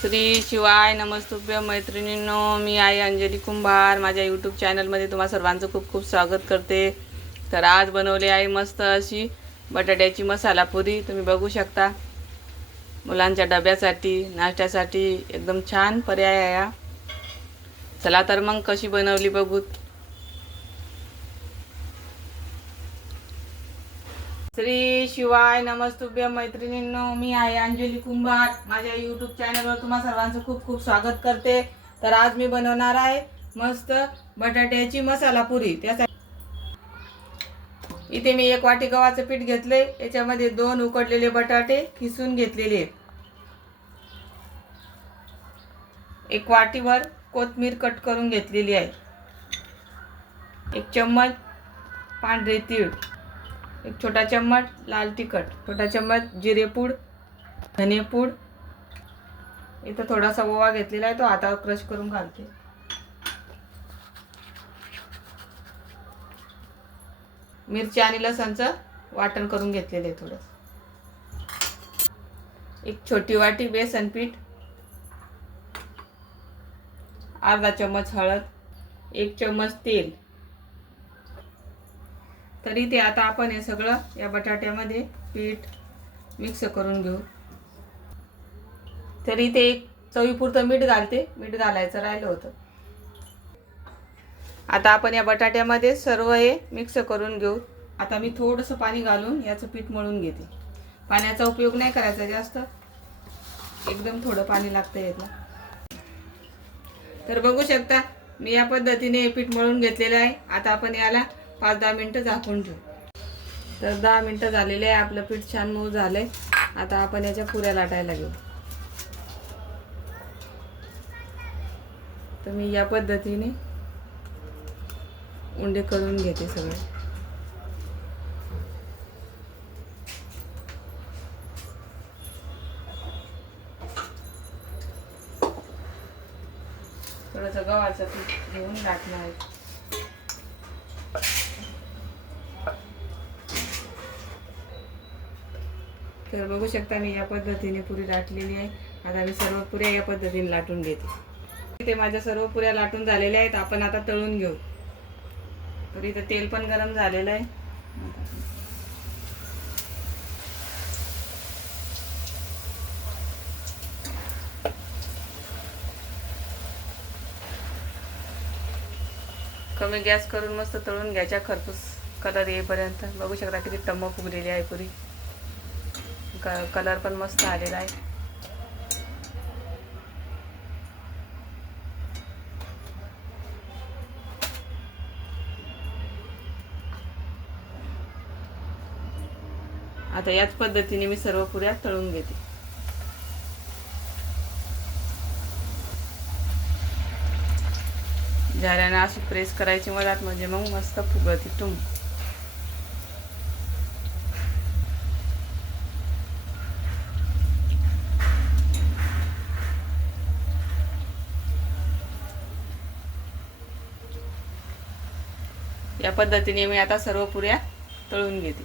श्री शिवाय नमस्तुभ्य मैत्रिणींनो, मी आहे अंजली कुंभार. माझ्या यूट्यूब चॅनलमध्ये तुम्हा सर्वांचं खूप खूप स्वागत करते. तर आज बनवले आहे मस्त अशी बटाट्याची मसाला पुरी. तुम्ही बघू शकता, मुलांच्या डब्यासाठी नाश्त्यासाठी एकदम छान पर्याय आहे. चला तर मग कशी बनवली बघूत. श्री शिवाय नमस्तुभ्य मैत्रिणींनो, मी आहे अंजली कुंभार. माझ्या यूट्यूब चॅनलवर तुम्हा सर्वांचं खूप खूप स्वागत करते. तर आज मी बनवणार आहे मस्त बटाट्याची मसाला पुरी. त्यासाठी इथे मी 1 वाटी गव्हाचं पीठ घेतले. याच्यामध्ये 2 उकडलेले बटाटे किसून घेतलेले. 1 वाटीवर कोथिंबीर कट करून घेतलेली आहे. 1 चम्मच पांढरे तीळ, 1 छोटा चम्मच लाल तिखट, छोटा चम्मच जिरेपूड, धनेपूड. इथं थोडासा ओवा घेतलेला आहे, तो हातावर क्रश करून घालते. मिरची आणि लसणचं वाटण करून घेतलेलं आहे थोडं. 1 छोटी वाटी बेसन पीठ, अर्धा चम्मच हळद, 1 चम्मच तेल. तरी ते आता आपण हे सगळं या बटाट्यामध्ये पीठ मिक्स करून घेऊ. तरी ते 1 चवीपुरतं मीठ घालते. मीठ घालायचं राहिलं होतं. आता आपण या बटाट्यामध्ये सर्व हे मिक्स करून घेऊ. आता मी थोडंसं पाणी घालून याचं पीठ मळून घेते. पाण्याचा उपयोग नाही करायचा जास्त, एकदम थोडं पाणी लागतं याला. तर बघू शकता, मी या पद्धतीने हे पीठ मळून घेतलेलं आहे. आता आपण याला 5-10 मिनिटं झाकून ठेवू. तर 10 मिनिटं झालेले आहे. आपलं पीठ छान मऊ झालंय. आता आपण याच्या पुऱ्या लाटायला घेऊ. तर मी या पद्धतीने उंडे करून घेते सगळे. थोडंसं गव्हाचं पीठ घेऊन लाटणार आहे. तर बघू शकता, मी या पद्धतीने पुरी लाटलेली आहे. आता मी सर्व पुऱ्या या पद्धतीने लाटून घेते. इथे माझ्या सर्व पुऱ्या लाटून झालेल्या आहेत. आपण आता तळून घेऊ. तर इथं तेल पण गरम झालेलं आहे. कमी गॅस करून मस्त तळून घ्यायच्या, खरपूस कलर येईपर्यंत. बघू शकता किती टम्म फुगलेली आहे पुरी. कलर पण मस्त आलेला आहे. आता याच पद्धतीने मी सर्व पुऱ्या तळून घेते. झाल्यानं अशी प्रेस करायची मधात, म्हणजे मग मस्त फुगती टुम. या पद्धतीने मी आता सर्व पुऱ्या तळून घेते.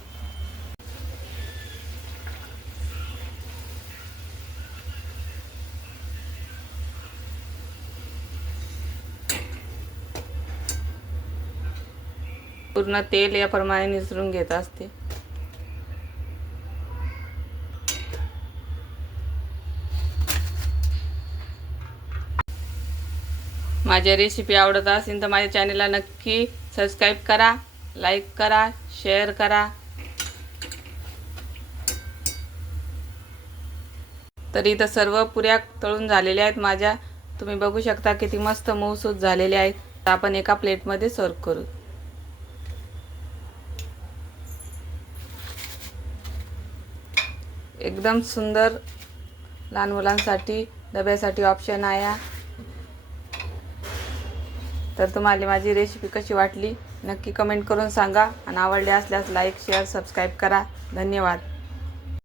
पूर्ण तेल याप्रमाणे निसरून घेत असते. माझ्या रेसिपी आवडत असेल तर माझ्या चॅनलला नक्की सबस्क्राईब करा, लाईक करा, शेअर करा. तर इथं सर्व पुऱ्या तळून झालेल्या आहेत माझ्या. तुम्ही बघू शकता किती मस्त मऊसूत झालेल्या आहेत. तर आपण एका प्लेटमध्ये सर्व करू. एकदम सुंदर लहान मुलांसाठी डब्यासाठी ऑप्शन आहे. तर तुम्हाला माझी रेसिपी कशी वाटली नक्की कमेंट करून सांगा. आणि आवडली असल्यास लाईक, शेअर, सबस्क्राईब करा. धन्यवाद.